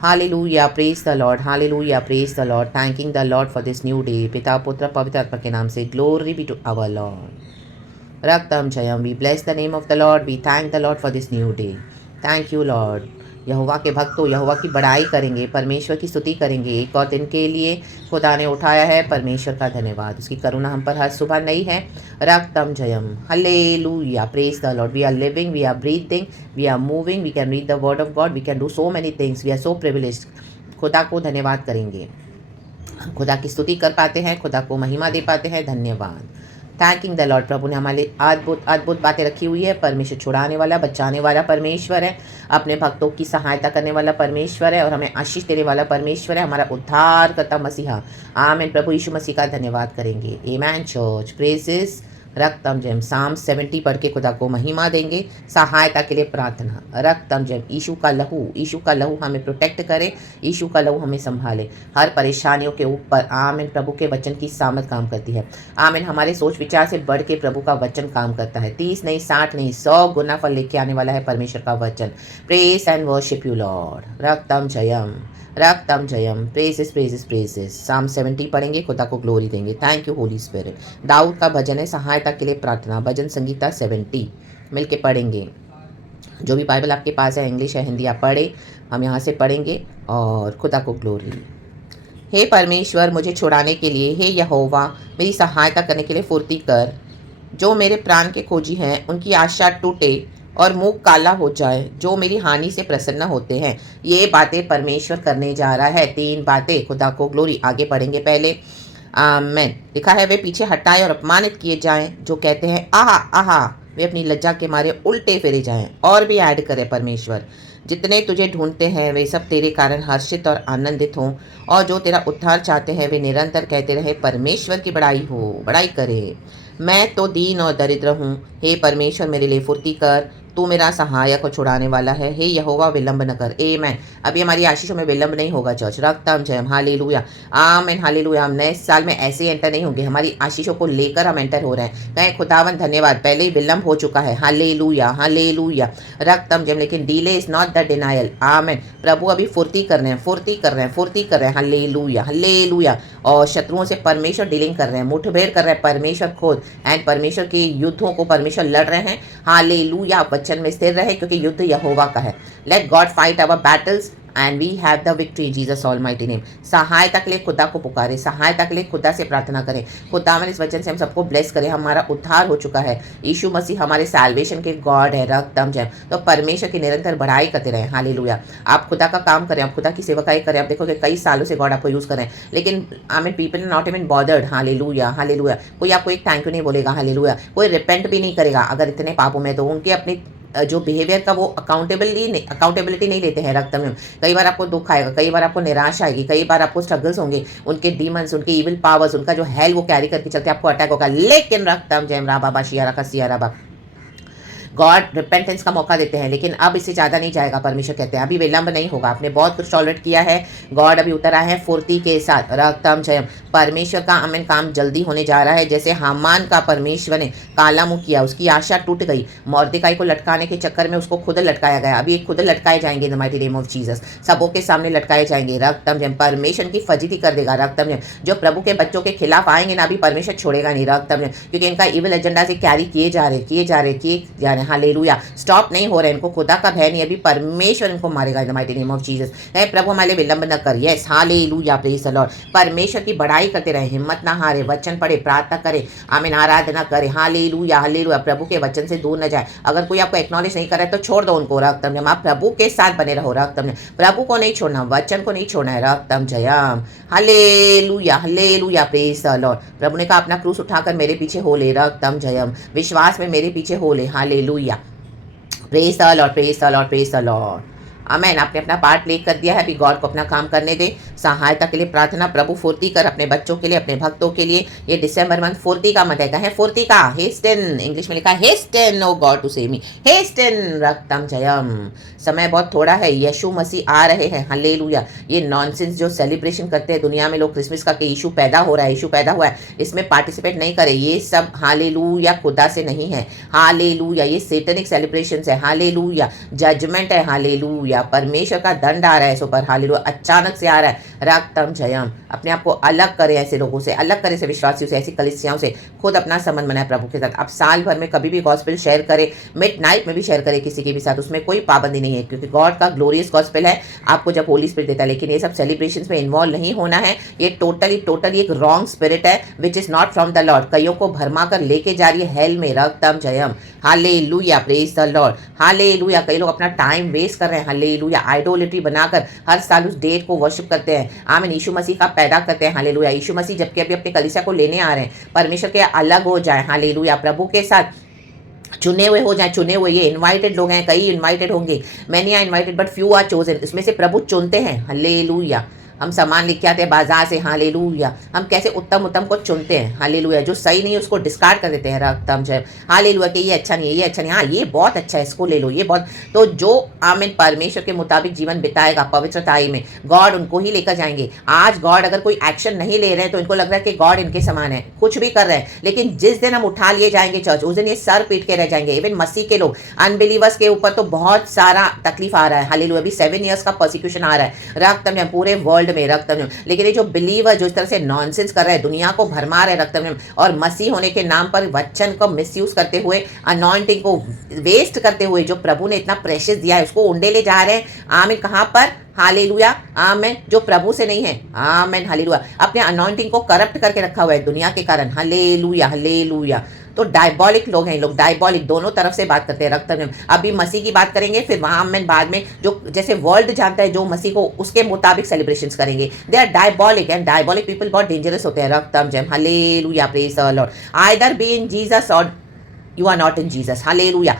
Hallelujah, praise the lord, hallelujah, praise the lord, thanking the lord for this new day. पिता पुत्र पवित्र आत्मा के नाम से glory be to our lord. रक्तम जयम, we bless the name of the lord, we thank the lord for this new day. Thank you lord. यहोवा के भक्तों यहोवा की बड़ाई करेंगे, परमेश्वर की स्तुति करेंगे। एक और दिन के लिए खुदा ने उठाया है, परमेश्वर का धन्यवाद। उसकी करुणा हम पर हर सुबह नई है। रक्तम जयम, hallelujah, praise the lord. We are living, we are breathing, we are moving, we can read the word of God, we can do so many things, we are so privileged. खुदा को धन्यवाद करेंगे, खुदा की स्तुति कर पाते हैं, खुदा को महिमा दे पाते हैं। धन्यवाद, थैंकिंग द लॉर्ड। प्रभु ने हमारे अद्भुत अद्भुत बातें रखी हुई है। परमेश्वर छुड़ाने वाला, बचाने वाला परमेश्वर है, अपने भक्तों की सहायता करने वाला परमेश्वर है और हमें आशीष देने वाला परमेश्वर है, हमारा उद्धार करता मसीहा। आमीन। प्रभु यीशु मसीह का धन्यवाद करेंगे। आमेन चर्च, प्रेजेस। रक्तम जयम, साम 70 पढ़ के खुदा को महिमा देंगे। सहायता के लिए प्रार्थना। रक्तम जयम, यीशु का लहू, यीशु का लहू हमें प्रोटेक्ट करे, यीशु का लहू हमें संभाले हर परेशानियों के ऊपर। आमीन। प्रभु के वचन की सामर्थ काम करती है। आमीन। हमारे सोच विचार से बढ़ के प्रभु का वचन काम करता है। 30 नहीं, 60 नहीं, 100 गुना फल लेके आने वाला है परमेश्वर का वचन। Praise and worship you lord. रक्तम जयम, रक्तम जयम, प्रेजेस प्रेजेस प्रेजेस। साम 70 पढ़ेंगे, खुदा को ग्लोरी देंगे। Thank you holy spirit. दाऊद का भजन है, सहायता के लिए प्रार्थना। भजन संगीता 70 मिलके पढ़ेंगे। जो भी बाइबल आपके पास है, इंग्लिश या हिंदी, आप पढ़े, हम यहाँ से पढ़ेंगे और खुदा को ग्लोरी। हे परमेश्वर, मुझे छुड़ाने के लिए, हे यहोवा मेरी सहायता करने के लिए फुर्ती कर। जो मेरे प्राण के खोजी हैं उनकी आशा टूटे और मुंह काला हो जाए, जो मेरी हानि से प्रसन्न होते हैं। ये बातें परमेश्वर करने जा रहा है। 3 बातें, खुदा को ग्लोरी। आगे पढ़ेंगे पहले। आमेन। लिखा है, वे पीछे हटाए और अपमानित किए जाएं, जो कहते हैं आहा आहा, वे अपनी लज्जा के मारे उल्टे फेरे जाएं। और भी ऐड करे परमेश्वर, जितने तुझे ढूंढते हैं वे सब तेरे कारण हर्षित और आनंदित हों, और जो तेरा उद्धार चाहते हैं वे निरंतर कहते रहे, परमेश्वर की बड़ाई हो, बड़ाई करे। मैं तो दीन और दरिद्र हूँ, हे परमेश्वर मेरे लिए फुर्ती कर, तू मेरा सहायक और छुड़ाने वाला है। हे यहोवा विलंब न कर। आमेन। अभी हमारी आशीषों में विलंब नहीं होगा चर्च। रक्तम जयम, हालेलुया, आमीन, हालेलुया। हम नए साल में ऐसे एंटर नहीं होंगे, हमारी आशीषों को लेकर हम एंटर हो रहे हैं। कहें खुदावन धन्यवाद, पहले ही विलंब हो चुका है। Hallelujah, hallelujah. रक्तम जयम, लेकिन delay is not the denial. आमीन। प्रभु अभी फुर्ती कर रहे हैं, फुर्ती कर रहे हैं, फुर्ती कर रहे हैं। Hallelujah, hallelujah. और शत्रुओं से परमेश्वर डीलिंग कर रहे हैं, मुठभेड़ कर रहे हैं परमेश्वर खुद, एंड परमेश्वर के युद्धों को परमेश्वर लड़ रहे हैं। हालेलुया। वचन में स्थिर रहे, क्योंकि युद्ध यहोवा का है। Let God fight our battles and we have the victory, Jesus almighty name. सहायता के लिए खुदा को पुकारे, सहायता के लिए खुदा से प्रार्थना करें। खुदा में इस वचन से हम सबको ब्लेस करें। हमारा उद्धार हो चुका है, यीशु मसीह हमारे सैल्वेशन के गॉड है। रक्तम जयम, तो परमेश्वर की निरंतर बढ़ाई करते रहें। हालेलुया। आप खुदा का काम करें, आप खुदा की सेवकाई करें। आप देखोगे कई सालों से गॉड आपको यूज करें, लेकिन I mean people not even bothered. Hallelujah, hallelujah. कोई आपको एक थैंक यू नहीं बोलेगा। हालेलुया। कोई रिपेंट भी नहीं करेगा अगर इतने पापों में, तो उनके अपनी जो बिहेवियर का वो अकाउंटेबिलिटी नहीं लेते हैं। रक्त में कई बार आपको दुख आएगा, कई बार आपको निराशा आएगी, कई बार आपको स्ट्रगल्स होंगे, उनके डीमंस, उनके इविल पावर्स, उनका जो हेल वो कैरी करके चलते आपको अटैक होगा। लेकिन रक्तम जयम, रा बाबा शिया रखा सिया राबा, गॉड रिपेंटेंस का मौका देते हैं, लेकिन अब इससे ज़्यादा नहीं जाएगा। परमेश्वर कहते हैं अभी विलंब नहीं होगा, आपने बहुत कुछ टॉलरेट किया है। गॉड अभी उतर आए हैं फुर्ती के साथ। रक्तम जयम, परमेश्वर का अमन काम जल्दी होने जा रहा है। जैसे हामान का परमेश्वर ने काला मुंह किया, उसकी आशा टूट गई, मोर्देकाई को लटकाने के चक्कर में उसको खुद लटकाया गया। अभी खुद लटकाए जाएंगे इन the mighty name of Jesus, सबों के सामने लटकाए जाएंगे। रक्तम जयम, परमेश्वर की फजीती कर देगा। रक्तम जयम, जो प्रभु के बच्चों के खिलाफ आएंगे ना, अभी परमेश्वर छोड़ेगा नहीं। रक्तम जयम, क्योंकि इनका इविल एजेंडा से कैरी किए जा रहे। हालेलुया। स्टॉप नहीं हो रहे, इनको खुदा का भय नहीं, अभी परमेश्वर इनको मारेगा in the mighty name of Jesus. हे प्रभु हमारे विलंब न कर। Yes, hallelujah, praise the lord. परमेश्वर की बड़ाई करते रहे, हिम्मत ना हारे, वचन पढ़े, प्रार्थना करे, आमीन, आराधना करे। Hallelujah, hallelujah. प्रभु के वचन से दूर न जाए। अगर कोई आपको एक्नॉलेज नहीं कर रहा है तो छोड़ दो उनको। रक्तम जयम, आप प्रभु के साथ बने रहो। रक्तम जयम, प्रभु को नहीं छोड़ना, वचन को नहीं छोड़ना है। रक्तम जयम, hallelujah, hallelujah, praise the lord. प्रभु ने कहा अपना क्रूस उठाकर मेरे पीछे हो ले। रक्तम जयम, विश्वास में मेरे पीछे हो ले। Hallelujah, praise the lord, praise the lord, praise the lord. Amen. आपने अपना पार्ट प्ले कर दिया है, अभी गॉड को अपना काम करने दे। सहायता के लिए प्रार्थना। प्रभु फुर्ती कर अपने बच्चों के लिए, अपने भक्तों के लिए। ये डिसेंबर मंथ फुर्ती का मंथ है, फुर्ती का। हेस्टन, इंग्लिश में लिखा है hasten, O God to save me. Hasten, रक्तम जयम। समय बहुत थोड़ा है, यीशु मसीह आ रहे हैं। हालेलुया। ये नॉनसेंस जो सेलिब्रेशन करते हैं दुनिया में लोग क्रिसमस का, कि यीशु पैदा हो रहा है, यीशु पैदा हुआ है, इसमें पार्टिसिपेट नहीं करें। ये सब हालेलुया खुदा से नहीं है। हालेलुया, ये सेटनिक सेलिब्रेशन है। हालेलुया, जजमेंट है। Hallelujah, hallelujah. परमेश्वर का दंड आ रहा है इस ऊपर, हालेलुया, अचानक से आ रहा है। रक्तम जयम। अपने आप को अलग करे ऐसे लोगों से, अलग करे ऐसे विश्वासियों से, ऐसी कलीसियाओं से। खुद अपना संबंध बनाए प्रभु के साथ। आप साल भर में कभी भी गॉस्पेल शेयर करें, मिडनाइट में भी शेयर करें किसी के भी साथ, उसमें कोई पाबंदी नहीं है, क्योंकि गॉड का ग्लोरियस गॉस्पेल है, आपको जब होली स्पिरिट देता है। लेकिन ये सब सेलिब्रेशन में इन्वॉल्व नहीं होना है। ये टोटली एक रॉन्ग स्पिरिट है which is not from the Lord. कईयों को भरमा कर लेके जा रही है हेल में। रक्तम जयम। Hallelujah, praise the lord. Hallelujah. कई लोग अपना टाइम वेस्ट कर रहे हैं, हालेलुया, आइडोलिट्री बनाकर हर साल उस डेट को वर्शिप करते हैं। आमीन। यीशु मसीह का पैदा करते हैं, हालेलुया। यीशु मसीह जबकि अभी अपने कलीसिया को लेने आ रहे हैं, परमेश्वर के अलग हो जाए, हालेलुया, प्रभु के साथ चुने हुए हो जाए। चुने हुए, ये इनवाइटेड लोग हैं, कई इनवाइटेड होंगे, many are invited but few are chosen. इसमें से प्रभु चुनते हैं, हालेलुया। हम सामान लेके आते हैं बाजार से, हालेलुया। हम कैसे उत्तम को चुनते हैं, हालेलुया। जो सही नहीं है उसको डिस्कार्ड कर देते हैं, रक्तम जय, हालेलुया, कि ये अच्छा नहीं है, ये अच्छा नहीं, हाँ ये बहुत अच्छा है, इसको ले लो, ये बहुत। तो जो आमीन परमेश्वर के मुताबिक जीवन बिताएगा पवित्रताई में, गॉड उनको ही लेकर जाएंगे। आज गॉड अगर कोई एक्शन नहीं ले रहे हैं तो इनको लग रहा है कि गॉड इनके समान है, कुछ भी कर रहे हैं। लेकिन जिस दिन हम उठा लिए जाएंगे चर्च, उस दिन ये सर पीट के रह जाएंगे। इवन मसीह के लोग, अनबिलीवर्स के ऊपर तो बहुत सारा तकलीफ आ रहा है, हालेलुया। अभी 7 years का परसिक्यूशन आ रहा है, रक्तम पूरे वर्ल्ड में, रक्तम। लेकिन ये जो बिलीवर जो इस तरह से नॉनसेंस कर रहे हैं, दुनिया को भरमा रहे रक्तम, और मसीह होने के नाम पर वचन को मिसयूज करते हुए, अनॉइंटिंग को वेस्ट करते हुए, जो प्रभु ने इतना प्रेशियस दिया है उसको उंडे ले जा रहे हैं। आमीन। कहां पर? हालेलुया, आमेन। जो प्रभु से नहीं है, आमेन, हालेलुया। अपने अनॉइंटिंग को करप्ट करके रखा हुआ है दुनिया के कारण, हालेलुया, हालेलुया। तो डायबॉलिक लोग हैं लोग, डायबॉलिक, दोनों तरफ से बात करते हैं, रक्तम। अभी मसीह की बात करेंगे, फिर वहां में बाद में जो जैसे वर्ल्ड जानता है जो मसीह को, उसके मुताबिक सेलिब्रेशंस करेंगे। They are diabolic, and diabolic people बहुत डेंजरस होते हैं, रक्तम जय, hallelujah, praise the lord. Either be in Jesus or you are not in Jesus, hallelujah.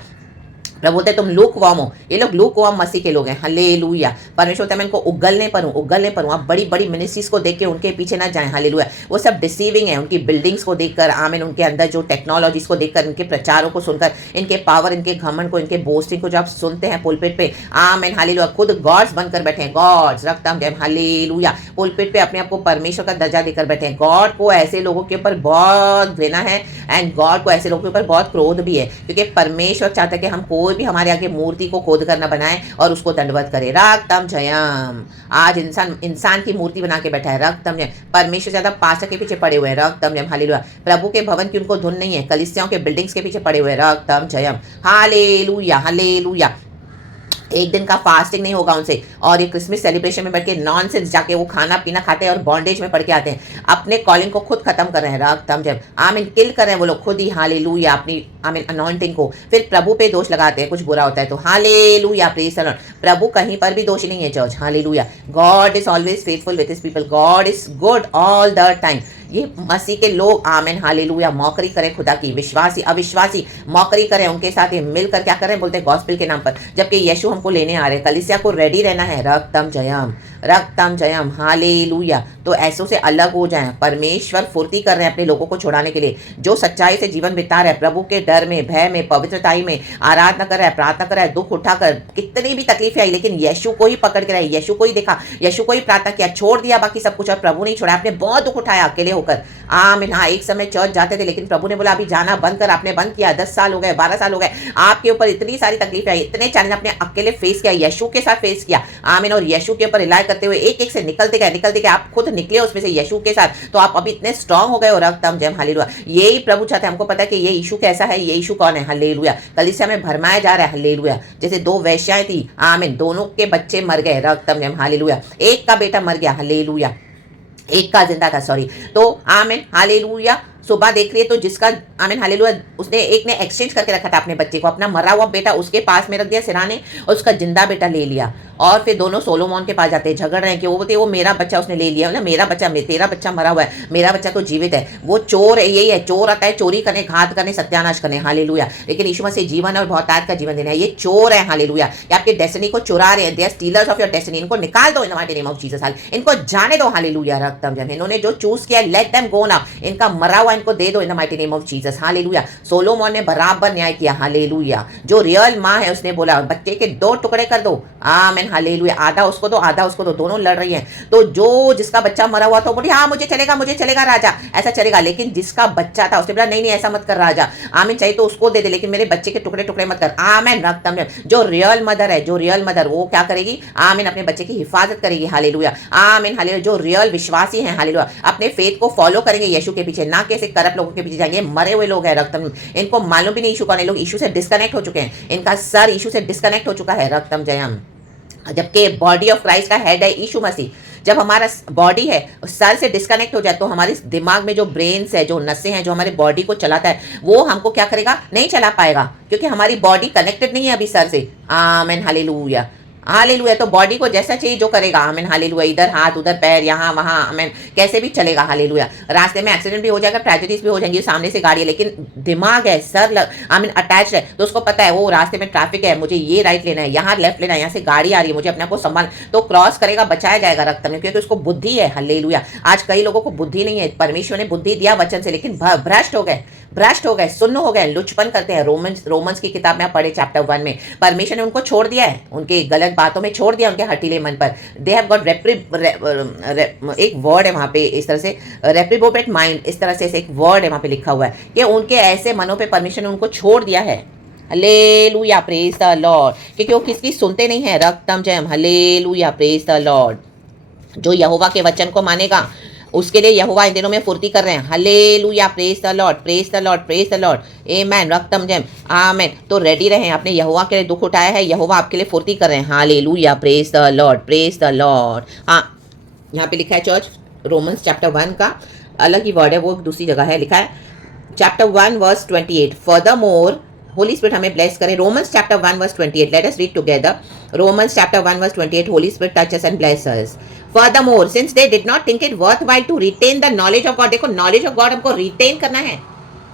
प्रभु बोलते तुम लूक वार्म हो, ये लोग लूक वार्म मसीह के लोग हैं, हालेलुया। परमेश्वर होता है मैं इनको उगलने पर हूँ। आप बड़ी बड़ी मिनिस्ट्रीज को देख के उनके पीछे ना जाएं, हालेलुया। वो सब डिसीविंग है, उनकी बिल्डिंग्स को देखकर, आमीन, उनके अंदर जो टेक्नोलॉजीज को देखकर, इनके प्रचारों को सुनकर, इनके पावर, इनके घमंड को, इनके बोस्टिंग को जो आप सुनते हैं पुलपिट पे, आमीन, हालेलुया, खुद गॉड्स बनकर बैठे हैं, गॉड्स, रक्तम जय, हालेलुया। पुलपिट पे अपने आप को परमेश्वर का दर्जा देकर बैठे हैं। गॉड को ऐसे लोगों के ऊपर बहुत घृणा है, एंड गॉड को ऐसे लोगों के ऊपर बहुत क्रोध भी है, क्योंकि परमेश्वर चाहता है कि हम कोई भी हमारे आगे मूर्ति को खोद कर न बनाए और उसको दंडवत करे, रक्तम जयम। आज इंसान की मूर्ति बना के बैठा है, रक्तम जयम। परमेश्वर ज्यादा पास्टर के पीछे पड़े हुए हैं, रक्तम जयम, हालेलुया। प्रभु के भवन की उनको धुन नहीं है, कलीसियाओं के बिल्डिंग्स के पीछे पड़े हुए हैं, रक्तम जयम, हालेलुया, हालेलुया। एक दिन का फास्टिंग नहीं होगा उनसे, और ये क्रिसमस सेलिब्रेशन में बैठ के नॉनसेंस जाके वो खाना पीना खाते हैं और बॉन्डेज में पड़ के आते हैं, अपने कॉलिंग को खुद खत्म कर रहे हैं, रक्तम जब, आमीन, किल कर रहे हैं वो लोग खुद ही, हालेलुया, अपनी आमीन अनॉइंटिंग को, फिर प्रभु पे दोष लगाते हैं, कुछ बुरा होता है तो, हालेलुया, प्रेज द लॉर्ड। प्रभु कहीं पर भी दोषी नहीं है church, hallelujah. God is always faithful with his people, God is good all the time. ये मसीह के लोग, आमीन, हालेलुया, मौकरी करें खुदा की, विश्वासी अविश्वासी मौकरी करें उनके साथ, ये मिलकर क्या करें, बोलते हैं गॉस्पेल के नाम पर, जबकि यीशु हमको लेने आ रहे हैं, कलीसिया को रेडी रहना है, रक्तम जयम, रक्तम जयम, हालेलुया। तो ऐसों से अलग हो जाएं, परमेश्वर फुर्ती कर रहे हैं अपने लोगों को छुड़ाने के लिए, जो सच्चाई से जीवन बिता रहे हैं, प्रभु के डर में, भय में, पवित्रताई में, आराधना कर रहा है, प्रार्थना कर रहा है, दुख उठाकर, कितनी भी तकलीफें आई लेकिन यीशु को ही पकड़ के रहे, यीशु को ही देखा, यीशु को ही प्रार्थना किया, छोड़ दिया बाकी सब कुछ, और प्रभु नहीं छोड़ा, आपने बहुत दुख उठाया अकेले होकर, आमीन। हाँ, एक समय चर्च जाते थे लेकिन प्रभु ने बोला अभी जाना बंद कर, आपने बंद किया, 10 साल हो गए, 12 साल हो गए, आपके ऊपर इतनी सारी तकलीफें आई, इतने चैलेंज आपने अकेले फेस किया, यीशु के साथ फेस किया, आमीन। और यीशु के ऊपर रिलाय करते हुए एक एक से निकलते गए, आप खुद निकले उसमें से यीशु के साथ, तो आप अभी इतने स्ट्रांग हो गए हो, रक्तम जय, हालेलुया। यही प्रभु चाहते हैं, हमको पता है कि ये यीशु कैसा है, ये यीशु कौन है, हालेलुया। कलीसिया में भरमाया जा रहा है, हालेलुया। जैसे 2 वेश्याएं थी, आमीन, दोनों के बच्चे मर गए, रक्तम जय, हालेलुया। एक का बेटा मर गया, हालेलुया, एक का जिंदा था, सॉरी, तो आमीन, हालेलुया। सुबह देख रही है तो जिसका, आमीन, हालेलुया, उसने एक ने एक्सचेंज करके रखा था अपने बच्चे को, अपना मरा हुआ बेटा उसके पास में रख दिया सिरा ने, और उसका जिंदा बेटा ले लिया, और फिर दोनों सोलोमोन के पास जाते हैं, झगड़ रहे हैं कि वो बोलते वो मेरा बच्चा उसने ले लिया, ना मेरा बच्चा, तेरा बच्चा मरा हुआ है, मेरा बच्चा तो जीवित है। वो चोर है, यही है, चोर आता है चोरी करने, घात करने, सत्यानाश करने, हालेलुया। लेकिन यीशु मसीह जीवन और बहुतायत का जीवन देना है, ये चोर है, हालेलुया। ये आपके डेस्टिनी को चुरा रहे हैं, they are stealers of your destiny, इनको निकाल दो in the mighty name of Jesus, इनको जाने दो, हालेलुया, रक्तम जय। इन्होंने जो चूज किया, लेट देम गो नाउ, इनका मरा हुआ हुआ इनको दे दो in the mighty name of Jesus, hallelujah. Solomon ने बराबर न्याय किया, हालेलुया। जो रियल माँ है उसने बोला बच्चे के 2 टुकड़े कर दो, आमीन, हालेलुया। आधा उसको दो, आधा उसको दो, दोनों लड़ रही हैं। तो जो जिसका बच्चा मरा हुआ था बोली हाँ मुझे चलेगा राजा, ऐसा चलेगा। लेकिन जिसका बच्चा था उसने बोला नहीं नहीं ऐसा मत कर राजा, आमीन, चाहिए तो उसको दे दे लेकिन मेरे बच्चे के टुकड़े टुकड़े मत कर, आमीन। रक्तम जो रियल मदर है, जो रियल मदर वो क्या करेगी, आमीन, अपने बच्चे की हिफाजत करेगी, हालेलुया, आमीन, हालेलुया। जो रियल विश्वासी हैं, हालेलुया, अपने फेथ को फॉलो करेंगे यीशु के पीछे, ना कि ऐसे करप्ट लोगों के पीछे जाएंगे। मरे हुए लोग हैं रक्तम, इनको मालूम भी नहीं यीशु कौन है, लोग यीशु से डिस्कनेक्ट हो चुके हैं, इनका सर यीशु से डिस्कनेक्ट हो चुका है, रक्तम जयम। जबकि बॉडी ऑफ क्राइस्ट का हेड है यीशु मसीह। जब हमारा बॉडी है सर से डिस्कनेक्ट हो जाए तो हमारे दिमाग में जो ब्रेन्स है, जो नसें हैं, जो हमारे बॉडी को चलाता है, वो हमको क्या करेगा, नहीं चला पाएगा, क्योंकि हमारी बॉडी कनेक्टेड नहीं है अभी सर से, आमीन, हालेलुया, हालेलुया। तो बॉडी को जैसा चाहिए जो करेगा, आमीन, हालेलुया। इधर हाथ उधर पैर, यहाँ वहाँ, आमीन, कैसे भी चलेगा, हालेलुया। रास्ते में एक्सीडेंट भी हो जाएगा, ट्रेजेडीज भी हो जाएंगी, सामने से गाड़ी है, लेकिन दिमाग है, सर आमीन अटैच है, तो उसको पता है वो रास्ते में ट्रैफिक है, मुझे ये राइट लेना है, यहाँ लेफ्ट लेना है, यहाँ से गाड़ी आ रही है, मुझे अपने आप को संभाल, तो क्रॉस करेगा, बचाया जाएगा रक्त में, क्योंकि उसको बुद्धि है, हालेलुया। आज कई लोगों को बुद्धि नहीं है, परमेश्वर ने बुद्धि दिया वचन से, लेकिन भ्रष्ट हो गए, सुन्न हो गए, लुचपन करते हैं। रोमन्स की किताब में आप पढ़े चैप्टर 1 में, परमेश्वर ने उनको छोड़ दिया है, उनके गलत बातों में छोड़ दिया, उनके हटीले मन पर। दे हैव गॉट एक वर्ड है वहाँ पे इस तरह से, रेप्रिबोपेट माइंड, इस तरह से एक वर्ड है वहाँ पे लिखा हुआ है कि उनके ऐसे मनों पे परमेश्वर ने उनको छोड़ दिया है, हालेलुया, प्रेज द लॉर्ड, क्योंकि वो किसकी सुनते नहीं है, रक्तम जयम, हालेलुया, प्रेज द लॉर्ड। जो यहोवा के वचन को मानेगा उसके लिए यहोवा इन दिनों में फुर्ती कर रहे हैं, hallelujah, praise the lord, praise the lord, praise the lord, amen, रक्तम जयम, आमेन। तो रेडी रहें, आपने यहोवा के लिए दुख उठाया है, यहोवा आपके लिए फुर्ती कर रहे हैं, hallelujah, praise the lord, praise the Lord. हाँ, यहाँ पे लिखा है चर्च, रोमन्स चैप्टर 1 का अलग ही वर्ड है, वो दूसरी जगह है, लिखा है chapter 1 verse 28, furthermore holy spirit हमें ब्लेस करे। Romans chapter 1 verse 28, let us read together. Romans chapter 1 verse 28, holy spirit touch us and bless us. Furthermore, since they did not think it worthwhile to retain the knowledge of God, देखो knowledge of God हमको retain करना है,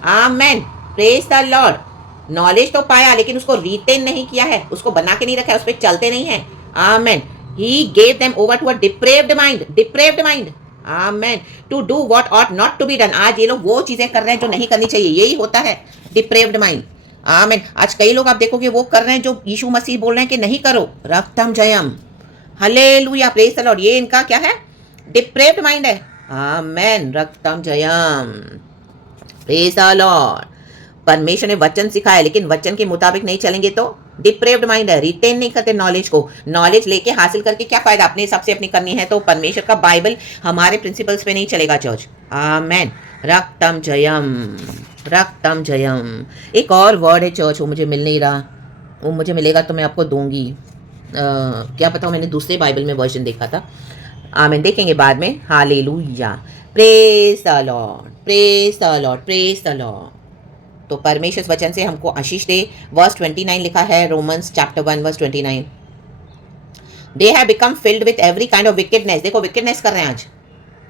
आमेन, praise the Lord। Knowledge तो पाया लेकिन उसको retain नहीं किया है, उसको बना के नहीं रखा है, उस पर चलते नहीं है, आमेन। He gave them over to a depraved mind, amen, to do what ought not to be done। आज ये लोग वो चीजें कर रहे हैं जो नहीं करनी चाहिए, यही होता है डिप्रेव्ड माइंड, आमेन। आज कई लोग आप देखोगे वो कर रहे हैं जो यीशु मसीह बोल रहे हैं कि नहीं करो, रक्तम जयम, हालेलुया, प्रेज द लॉर्ड। ये इनका क्या है, डिप्रेव्ड माइंड है, आमेन, रक्तम जयम, प्रेज द लॉर्ड। परमेश्वर ने वचन सिखाया लेकिन वचन के मुताबिक नहीं चलेंगे तो डिप्रेव्ड माइंड है, रिटेन नहीं करते नॉलेज को। नॉलेज लेके हासिल करके क्या फायदा, अपने हिसाब से अपनी करनी है तो परमेश्वर का बाइबल हमारे प्रिंसिपल्स पे नहीं चलेगा चर्च, आमेन, रक्तम जयम, रक्तम जयम। एक और वर्ड है चर्च, वो मुझे मिल नहीं रहा, वो मुझे मिलेगा तो मैं आपको दूंगी, क्या पता, मैंने दूसरे बाइबल में वर्जन देखा था, आमीन, देखेंगे बाद में, hallelujah, praise the lord, praise the lord, praise the Lord. तो परमेश्वर वचन से हमको आशीष दे। वर्स 29 लिखा है, Romans chapter 1 verse 29, they have become filled with every kind of wickedness. देखो विकेडनेस कर रहे हैं आज,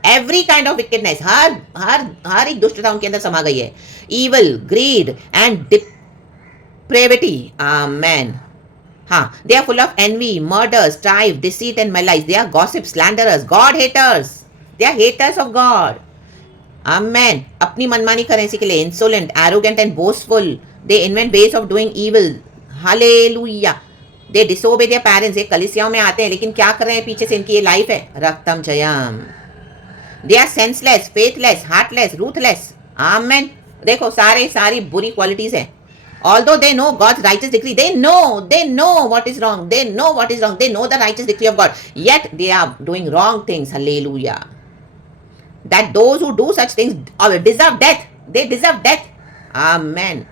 एवरी काइंड ऑफ विकेडनेस, हर एक दुष्टता उनके अंदर समा गई है, evil, greed and depravity, amen. हाँ, they are full of envy, murder, strife, deceit and malice. They are gossips, slanderers, God haters. They are haters of God. Amen. अपनी मनमानी करें इसी के लिए, insolent, arrogant and boastful. They invent ways of doing evil. Hallelujah. They disobey their parents. ये कलीसियाओं में आते हैं लेकिन क्या कर रहे हैं पीछे से, इनकी ये लाइफ है, रक्तम Jayam. They are senseless, faithless, heartless, ruthless. Amen. देखो सारी बुरी क्वालिटीज हैं। Although they know God's righteous decree, they know what is wrong, they know the righteous decree of God, yet they are doing wrong things, hallelujah. That those who do such things deserve death, they deserve death, amen.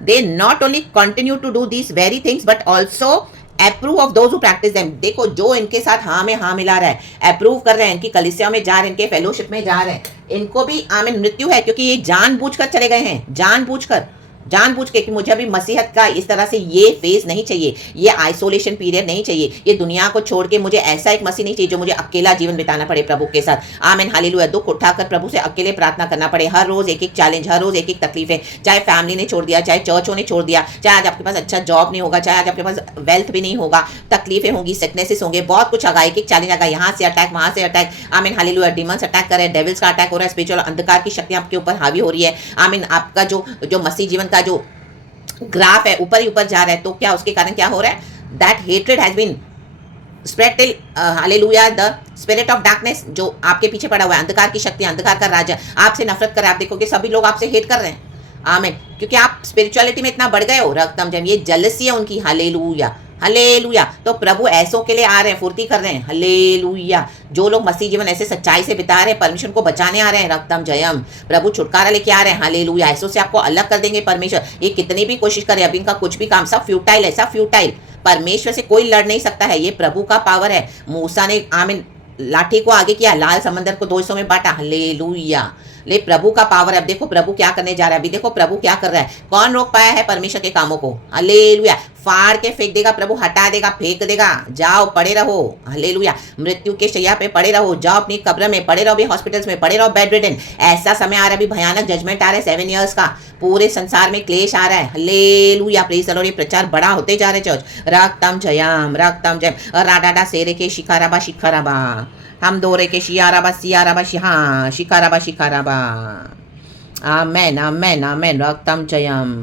They not only continue to do these very things but also approve of those who practice them। देखो जो इनके साथ हाँ में हाँ मिला रहा है, अप्रूव कर रहे हैं, इनकी कलीसिया में जा रहे हैं, इनके फेलोशिप में जा रहे हैं, इनको भी आमीन मृत्यु है, क्योंकि ये जानबूझकर चले गए हैं, जानबूझकर, जानबूझ के कि मुझे अभी मसीहत का इस तरह से ये फेज नहीं चाहिए, ये आइसोलेशन पीरियड नहीं चाहिए, ये दुनिया को छोड़ के मुझे ऐसा एक मसीह नहीं चाहिए जो मुझे अकेला जीवन बिताना पड़े प्रभु के साथ। आमीन, हालेलुया। दुख उठाकर प्रभु से अकेले प्रार्थना करना पड़े, हर रोज एक एक चैलेंज, हर रोज एक एक तकलीफें, चाहे फैमिली ने छोड़ दिया, चाहे चर्चों ने छोड़ दिया, चाहे आज आपके पास अच्छा जॉब नहीं होगा, चाहे आज आपके पास वेल्थ भी नहीं होगा, तकलीफें होंगी, सिकनेसेस होंगे, बहुत कुछ आएगा, एक एक चैलेंज आएगा, यहाँ से अटैक, वहां से अटैक। आमीन, हालेलुया। डिमंस अटैक कर रहे हैं, डेविल्स का अटैक हो रहा है, स्पिरिचुअल अंधकार की शक्ति आपके ऊपर हावी हो रही है। आमीन, आपका जो मसीह जीवन का जो ग्राफ है ऊपर ही ऊपर जा रहा है, तो क्या उसके कारण क्या हो रहा है? That hatred has been spread till hallelujah the spirit of darkness, जो आपके पीछे पड़ा हुआ है, अंधकार की शक्ति, अंधकार का राजा आपसे नफरत कर रहा है। आप देखोगे सभी लोग आपसे हेट कर रहे हैं। आमीन, क्योंकि आप स्पिरिचुअलिटी में इतना बढ़ गए हो। रक्तम जब ये जलसी है उनकी, हालेलुया हालेलुया। तो प्रभु ऐसों के लिए आ रहे हैं, फुर्ती कर रहे हैं, हालेलुया। जो लोग मसीह जीवन ऐसे सच्चाई से बिता रहे हैं, परमेश्वर को बचाने आ रहे हैं, रक्तम जयम, प्रभु छुटकारा लेके आ रहे हैं, हालेलुया। ऐसों से आपको अलग कर देंगे परमेश्वर। ये कितनी भी कोशिश करे, अभी इनका कुछ भी काम सब फ्यूटाइल है, सब फ्यूटाइल। परमेश्वर से कोई लड़ नहीं सकता है, ये प्रभु का पावर है। मूसा ने आमीन लाठी को आगे किया, लाल समंदर को 2 हिस्सों में बांटा, हालेलुया। ले प्रभु का पावर है। अब देखो प्रभु क्या करने जा रहा है, अभी देखो प्रभु क्या कर रहा है। कौन रोक पाया है परमेश्वर के कामों को? हालेलुया। फाड़ के फेंक देगा प्रभु, हटा देगा, फेंक देगा। जाओ पड़े रहो, हालेलुया। मृत्यु के शैया पे पड़े रहो, जाओ अपनी कब्र में पड़े रहो, भी हॉस्पिटल्स में पड़े रहो, बेड रिडन। ऐसा समय आ रहा है, अभी भयानक जजमेंट आ रहा है 7 ईयर्स का, पूरे संसार में क्लेश आ रहा है, हालेलुया। Praise the Lord. ये प्रचार बड़ा होते जा रहा है चर्च। रक्तम जयम, रक्तम जयम। राडाडा सेरे के शिखाराबा शिखाराबा, हम दोरे के शियाराबा सियाराबा शिहा शिखाराबा शिखाराबा। आमेन आमेन आमेन। रक्तम Jayam.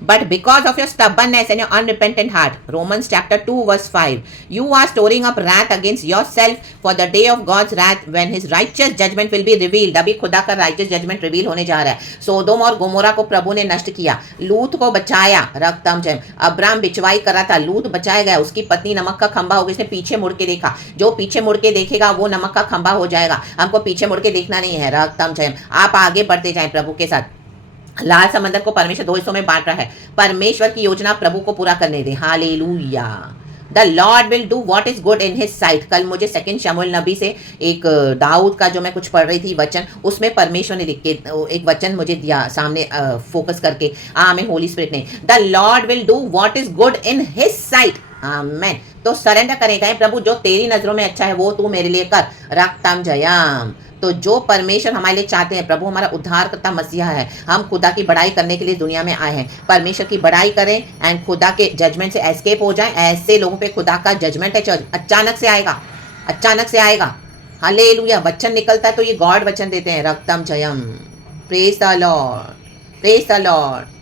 But because of your stubbornness and your unrepentant heart, Romans chapter 2 verse 5, you are storing up wrath against yourself for the day of God's wrath when his righteous judgment will be revealed. अभी खुदा का righteous judgment reveal होने जा रहा है। सोदोम और Gomorrah को प्रभु ने नष्ट किया, लूत को बचाया, रक्तम जयम। अब्राम बिचवाई करा था, लूत बचाया गया, उसकी पत्नी नमक का खंभा हो गई, इसने पीछे मुड़ के देखा। जो पीछे मुड़ के देखेगा वो नमक का खंभा हो जाएगा। हमको पीछे मुड़ के देखना नहीं है, रक्तम जयम। आप आगे बढ़ते जाएं प्रभु के साथ। लाल समंदर को परमेश्वर 2 हिस्सों में बांट रहा है। परमेश्वर की योजना प्रभु को पूरा करने दे, hallelujah. The lord will do what is good in his sight. कल मुझे 2 शमूएल नबी से एक दाऊद का जो मैं कुछ पढ़ रही थी वचन, उसमें परमेश्वर ने लिख के एक वचन मुझे दिया सामने फोकस करके। आमीन, होली स्पिरिट ने। The lord will do what is good in his site. आमीन। तो सरेंडर करेगा प्रभु, जो तेरी नजरों में अच्छा है वो तू मेरे लिए कर, रक्तम जयम। तो जो परमेश्वर हमारे लिए चाहते हैं, प्रभु हमारा उद्धार करता मसीहा है, हम खुदा की बड़ाई करने के लिए दुनिया में आए हैं। परमेश्वर की बड़ाई करें एंड खुदा के जजमेंट से एस्केप हो जाएं। ऐसे लोगों पे खुदा का जजमेंट है चर्च, अचानक से आएगा, अचानक से आएगा। हालेलुया। वचन निकलता है तो ये गॉड वचन देते हैं, रक्तम जयम। Praise the lord, praise the lord.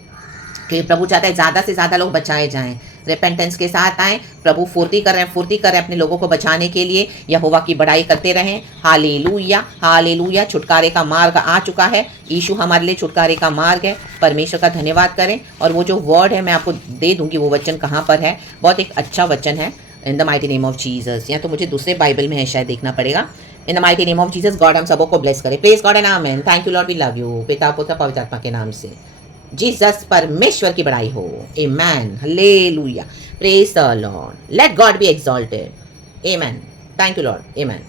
कि प्रभु चाहता है ज़्यादा से ज़्यादा लोग बचाए जाएं, रिपेंटेंस के साथ आएँ। प्रभु फुर्ती कर रहे हैं, फुर्ती कर रहे हैं अपने लोगों को बचाने के लिए। यहोवा की बड़ाई करते रहें, हालेलुया हालेलुया। छुटकारे का मार्ग आ चुका है, यीशु हमारे लिए छुटकारे का मार्ग है। परमेश्वर का धन्यवाद करें। और वो जो वर्ड है मैं आपको दे दूँगी, वो वचन कहाँ पर है, बहुत एक अच्छा वचन है। इन the mighty name of Jesus, या तो मुझे दूसरे बाइबल में है शायद, देखना पड़ेगा। In the mighty name of Jesus, God हम सबों को ब्लेस करे। Praise God and amen. Thank you Lord, we love you. पिता पुत्र पवित्र आत्मा के नाम से जीसस, परमेश्वर की बड़ाई हो। Amen, hallelujah. Praise the lord, let God be exalted. Amen. Thank you lord, amen.